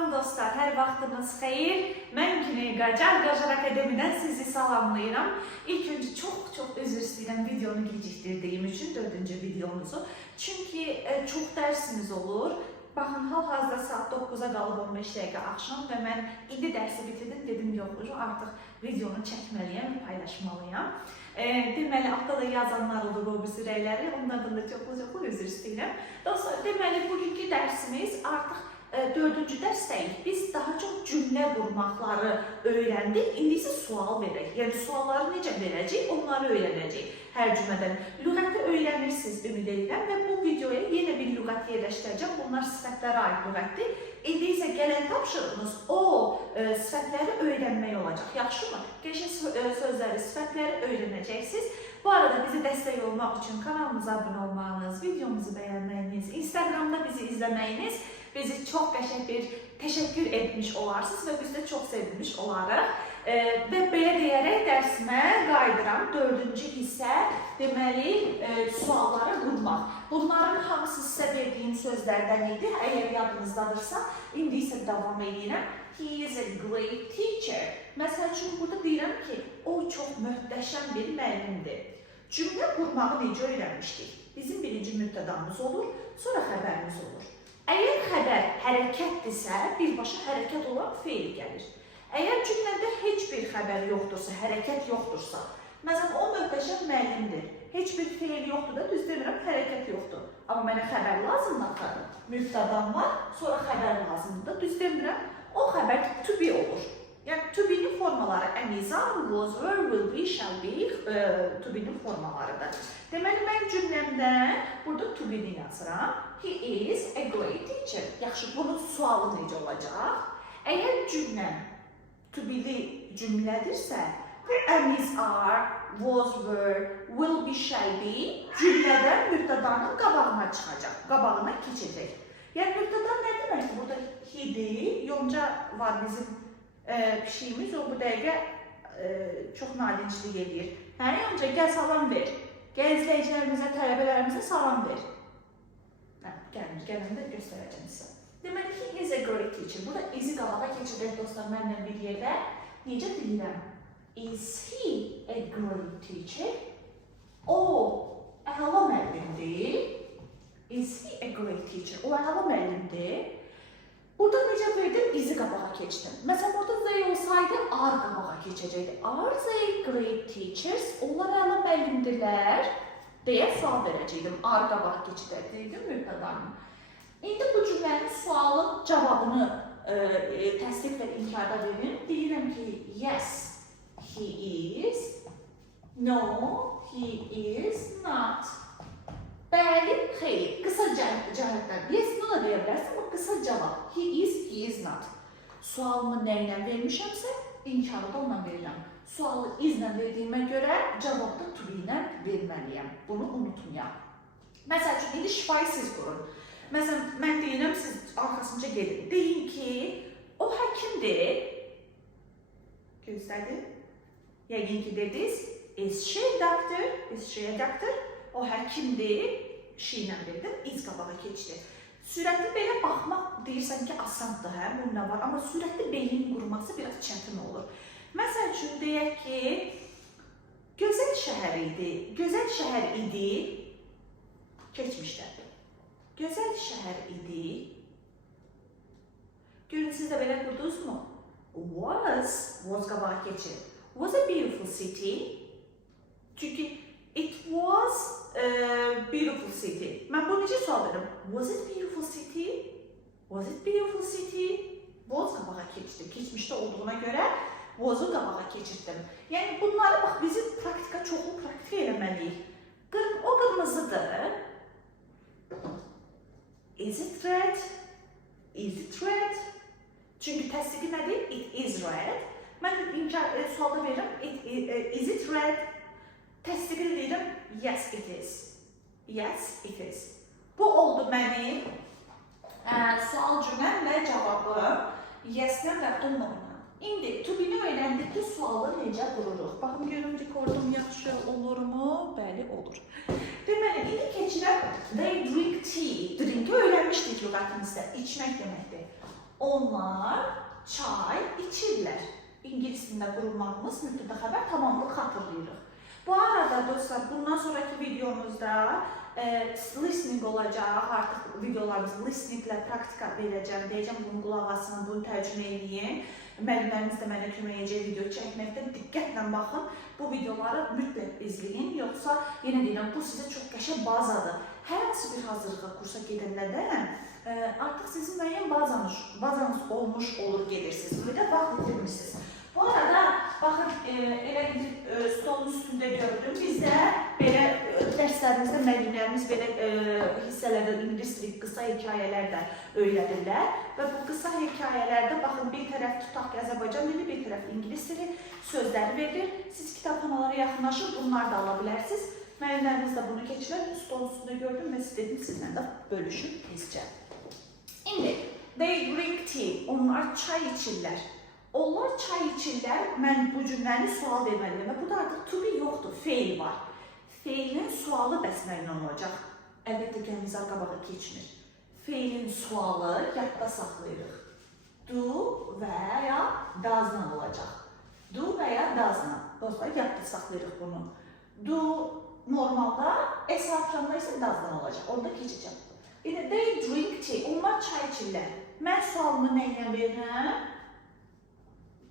Salam dostlar, hər vaxtınız xeyir. Mən Güney Qacar, Qacar Akademiden sizi salamlayıram. İlk öncə çox üzr istəyirəm videonu gecikdirdiyim üçün, 4-cü videomuzu. Çünki çox dərsimiz olur. Baxın, hal-hazırda saat 9-a qalıb 15 dəqiqə axşam və mən indi dərsi bitirdim, dedim yox, artıq videonu çəkməliyəm, paylaşmalıyam. Deməli, altta da yazanlar olur o birisi rəyləri, onlardan da çox üzr istəyirəm. Dostlar, deməli, bugünkü dərsimiz artıq 4-cü dərs deyil. Biz daha çox cümlə qurmaqları öyrəndik. İndi isə sual verək. Yəni, sualları necə verəcək, onları öyrənəcək hər cümlədən. Lüğəti öyrənirsiniz, ümid edirəm və bu videoya yenə bir lüğət yerləşdirəcəm. Bunlar sifətlərə aid lüğətdir. İndi isə gələn tapşırığımız o sifətləri öyrənmək olacaq. Yaxşımı? Qəşəng sözləri, sifətləri öyrənəcəksiniz. Bu arada bizi dəstək olmaq üçün kanalımıza abunə olmağınız, videomuzu bəyənməyiniz, Instagramda bizi izləməyiniz bizi çox qəşəng bir təşəkkür etmiş olarsınız və biz də çox sevinmiş olarıq. Və belə deyərək dərsimə qayıdıram. 4-cü hissə, deməli, sualları qurmaq. Bunların hamısı sizə verdiyim sözlərdən idi. Əgər yadınızdadırsa, indi isə davam edirəm. He is a great teacher. Məsəl üçün, burada deyirəm ki, o çox möhtəşəm bir müəllimdir. Cümlə qurmağı necə öyrənmişdik? Bizim birinci mübtədamız olur, sonra xəbərimiz olur. Əgər xəbər hərəkətdirsə, birbaşa hərəkət olan feil gəlir. Əgər cümlədə heç bir xəbər yoxdursa, hərəkət yoxdursa, məsələn, o möhtəşəm müəllimdir. Heç bir feil yoxdur da, düz demirəm, hərəkət yoxdur. Amma mənə xəbər lazımdır, mübtədam var, sonra xəbər lazımdır, düz demirəm, o xəbər to be olur. Yəni, to be-nin formaları am, was, were, will be, shall be, to be-nin formalarıdır. Deməli, mən cümləmdə burada to be-ni yazıram. He is a great teacher. Yaxşı, bunun sualı necə olacaq? Əgər cümləm to be-li cümlədirsə, bu am, are, was, were, will be, shall be cümlədən mübtədanın qabağına çıxacaq, qabağına keçəcək. Yəni, mübtəda nə demək ki? Burada he-dir, yonca var bizim pişiyimiz, o bu dəqiqə çox nadinçlik edir. Hə, yonca, gəl salam ver. Gəl izləyicilərimizə, tələbələrimizə salam ver. Gələndə göstərəcəm sizə. Deməli ki, he is a great teacher. Burada izi qabağa keçirək dostlar mənlə bir yerdə. Necə deyirəm? Is he a great teacher? O, əla müəllimdir. Is he a great teacher? O, əla müəllimdir. Burada necə verdim? İzi qabağa keçdim. Məsələn, burada they olsaydı, are qabağa keçəcəkdi. Are they great teachers? Onlar əla müəllimdirlər deyə sual verəcəkdim. Are qabağa keçəcəkdim mübtədanın. İndi bu cümlənin sualın cavabını təsdiq və inkarda verin. Deyirəm ki, yes, he is. No, he is not. Bəli, xeyr. Qısa cəhətdən. Yes, no da deyə bilərsən, amma qısa cavab. He is not. Sualımı nə ilə vermişəmsə, inkarı da onunla verirəm. Sualı izlə verdiyimə görə cavabda to be ilə verməliyəm. Bunu unutmayaq. Məsəl üçün, indi şifayı siz qurun. Məsələn, mən deyirəm, siz arxasınca gedin. Deyin ki, o həkimdir. Gözlədim. Yəqin ki, dediniz. Is she a doctor? Is she a doctor? O həkimdir. She ilə verdim. İz qabağa keçdi. Sürətli belə baxmaq deyirsən ki, asandır, hə? Bununla var. Amma sürətli beynin qurması biraz çətin olur. Məsəl üçün, deyək ki, gözəl şəhər idi. Gözəl şəhər idi. Keçmişdə. Gözəl şəhər idi. Görün, siz də belə qurdunuzmu? Was qabağa keçir. Was a beautiful city. Çünki it was a beautiful city. Mən bunu necə sual verim? Was it beautiful city? Was it beautiful city? Was qabağa keçdi. Keçmişdə olduğuna görə was-u qabağa keçirdim. Yəni, bunları bax, bizim praktika çoxlu praktika eləməliyik. O qırmızıdır. Is it red? Is it red? Çünki təsdiqi nədir? It is red. Mən sualda verirəm, is it red? Təsdiqi deyirəm, yes it is. Yes it is. Bu oldu mənim sual cümləm və cavabım. Yes-lə və no-la. İndi to be-ni öyrəndik ki, sualı necə qururuq. Baxın, görüm, rekordum yaxşı olurmu? Bəli, olur. Deməli, indi keçirəm, they drink tea. Drink-i öyrənmişdik lüğətimizdə, içmək deməkdir. Onlar çay içirlər. İngilis dilində qurulmağımız mübtəda xəbər tamamını xatırlayırıq. Bu arada dostlar, bundan sonraki videomuzda listening olacaq. Artıq videolarımızı listeninglə praktika verəcəm. Deyəcəm, bunu qulaq asın, bunu tərcümə edin. Müəllimlərimiz də mənə kömək edəcək video çəkməkdə. Diqqətlə baxın, bu videoları mütləq izləyin. Yoxsa, yenə deyirəm, bu sizə çox qəşəng bazadır. Hər hansı bir hazırlığa kursa gedənlərdən artıq sizin müəyyən bazanız olmuş olur, gedirsiniz. Bir də vaxt itirmişsiniz. Bu arada, baxın, elə stolun üstündə gördüm. Bizdə belə dərslərimizdə müəllimlərimiz belə hissələrdə ingilis dili qısa hekayələr də öyrədirlər. Və bu qısa hekayələrdə, baxın, bir tərəf tutaq Azərbaycan dili, bir tərəf ingilis dili sözləri verilir. Siz kitabxanalara yaxınlaşıb bunlar da ala bilərsiniz. Müəllimlərimiz də bunu keçirər. Stolun üstündə gördüm və dedim sizlə də bölüşün bizcə. İndi, they drink tea. Onlar çay içirlər. Onlar çay içirlər, mən bu cümləni sual verməliyim və bu da artıq to be yoxdur, fail var. Failin sualı bəs nə ilə olacaq? Əlbəttə gəmizə qabağa keçmir. Failin sualı yadda saxlayırıq. Do və ya does'la olacaq. Do və ya does'la. Dostlar, yadda saxlayırıq bunu. Do normalda, əsarfanda isə does'la olacaq. Orada keçəcəm. İndi they drink tea. Onlar çay içirlər. Mən sualımı nə ilə verirəm?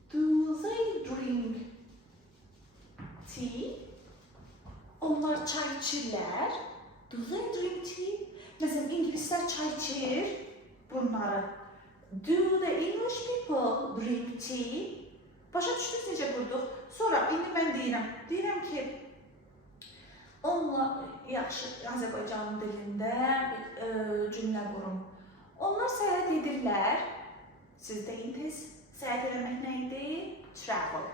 Do they drink tea? Onlar çay içirlər. Do they drink tea? Məsələn, ingilislər çay içir bunları. Do the English people drink tea? Başa düşdük necə qurduq? Sonra, indi mən deyirəm ki, onlar, yaxşı, Azərbaycan dilində cümlə qurum. Onlar səyahət edirlər. Siz deyin tez. Səyahət eləmək nə idi? Travel.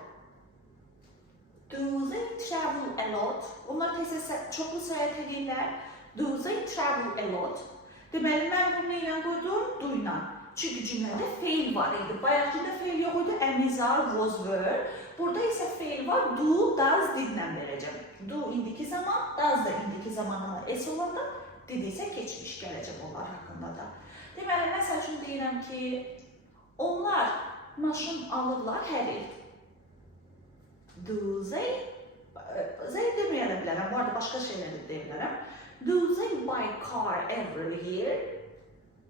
Do they travel a lot? Onlar çoxlu səyahət edirlər. Do they travel a lot? Deməli, mən bunu ilə qoydum? Do ilə. Çünki cümlədə fail var idi. Bayaqcıda fail yox idi. Am, are, was, were. Burada isə fail var. Do, does, didlə verəcəm. Do indiki zaman, does da indiki zamanla es olanda, did isə keçmiş gələcək onlar haqqında da. Deməli, məsəl üçün deyirəm ki, onlar maşın alırlar hər il. Do they deməyə bilərəm, bu arada başqa şeylər də deyə bilərəm. Do they buy car every year?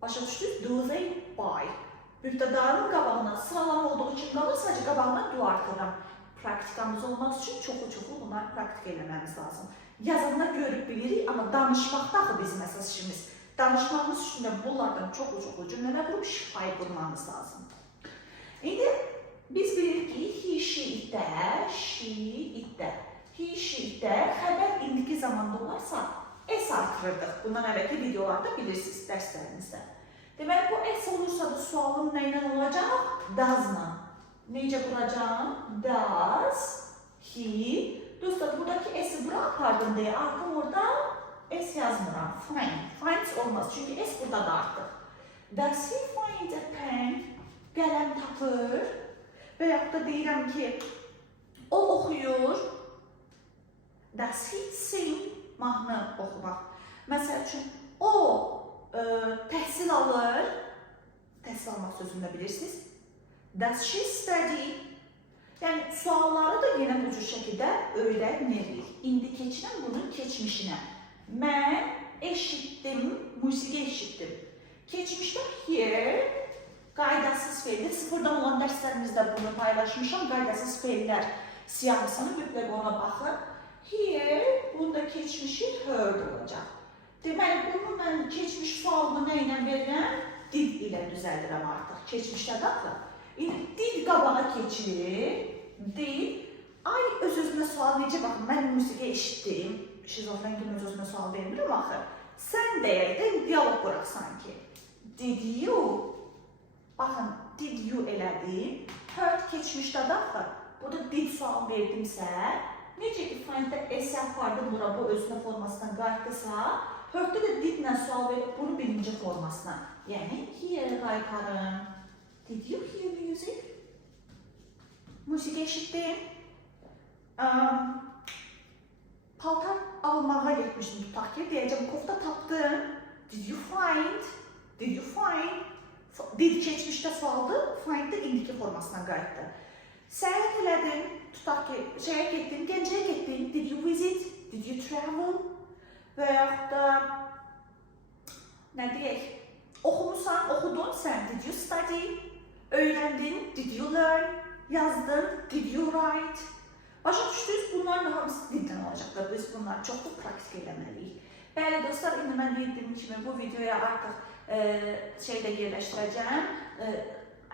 Başa düşdük? Do they buy? Mübtədanın qabağına sıralama olduğu üçün qalır, sadəcə qabağına do artıram. Praktikamız olmaq üçün çoxlu bunları praktik eləməmiz lazım. Yazında görüb bilirik, amma danışmaqda axı bizim əsas işimiz. Danışmağımız üçün də bunlardan çoxlu cümlələr qurub şifayı qurmamız lazım. İndi biz bilirik ki, he, she, itdə. He, she, itdə xəbər indiki zamanda olarsa, es artırırdıq. Bundan əvvəlki videolarda bilirsiniz dərslərinizdə. Deməli, bu es olursa da sualım nə ilə olacaq? Does'la. Necə quracağım? Does, he. Dostlar, buradakı es'i bura apardım deyə artıq orada es yazmıram. Find olmaz, çünki es burada da artıq. Does he find a pen? Qələm tapır və yaxud da deyirəm ki, o oxuyur. Does he sing? Mahnı oxumaq. Məsəl üçün, o təhsil alır. Təhsil almaq sözünü də bilirsiniz. Does she study? Yəni, sualları da yenə bu cür şəkildə öyrənmirik. İndi keçirəm bunun keçmişinə. Mən eşitdim, musiqi eşitdim. Keçmişdə here, qaydasız feildir. Sıfırdan olan dərslərimizdə bunu paylaşmışam. Qaydasız feillər siyahısını mütləq ona baxın. Here, bunda keçmişi heard olacaq. Deməli, bunu mən keçmiş sualımı nə ilə verirəm? Did ilə düzəldirəm artıq. Keçmişdə daxil. İndi did qabağa keçir. Did. Ay, öz-özünə sual necə baxın? Mən musiqi eşitdim. Şizofren kimi öz-özünə sual vermirəm axı. Sən deyərdin, diyalog quraq sanki. Did you? Baxın, did you elədim. Heard keçmişdə daxil. Burada did sual verdimsə, necə ki, finddə es apardım bura, bu özünə formasından qayıtdısa, hearddə də didlə sual verib bunu birinci formasına. Yəni, hear qaytarım. Did you hear music? Musiqi eşitdim. Paltar almağa getmişdim tutaq ki, deyəcəm, kofta tapdım. Did you find? Did you find? Did keçmişdə sualdı, finddə indiki formasına qayıtdı. Səyahət elədin, tutaq ki, şeyə getdin, Gəncəyə getdin, did you visit, did you travel və yaxud da nə deyək, oxumusan, oxudun sən, did you study, öyrəndin, did you learn, yazdın, did you write. Başa düşdünüz, bunların hamısı dildən olacaqdır, biz bunları çoxluq praktik eləməliyik. Bəli dostlar, indi mən dediyim kimi bu videoya artıq şeydə yerləşdirəcəm,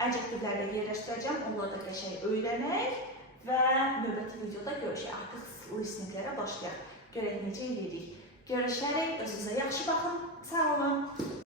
ədcəktivlərdə yerləşdirəcəm, onları da qəşəng öyrənək və növbəti videoda görüşək. Artıq listeninglərə başlayaq, görək necə edirik. Görüşərək, özünüzə yaxşı baxın, sağ olun.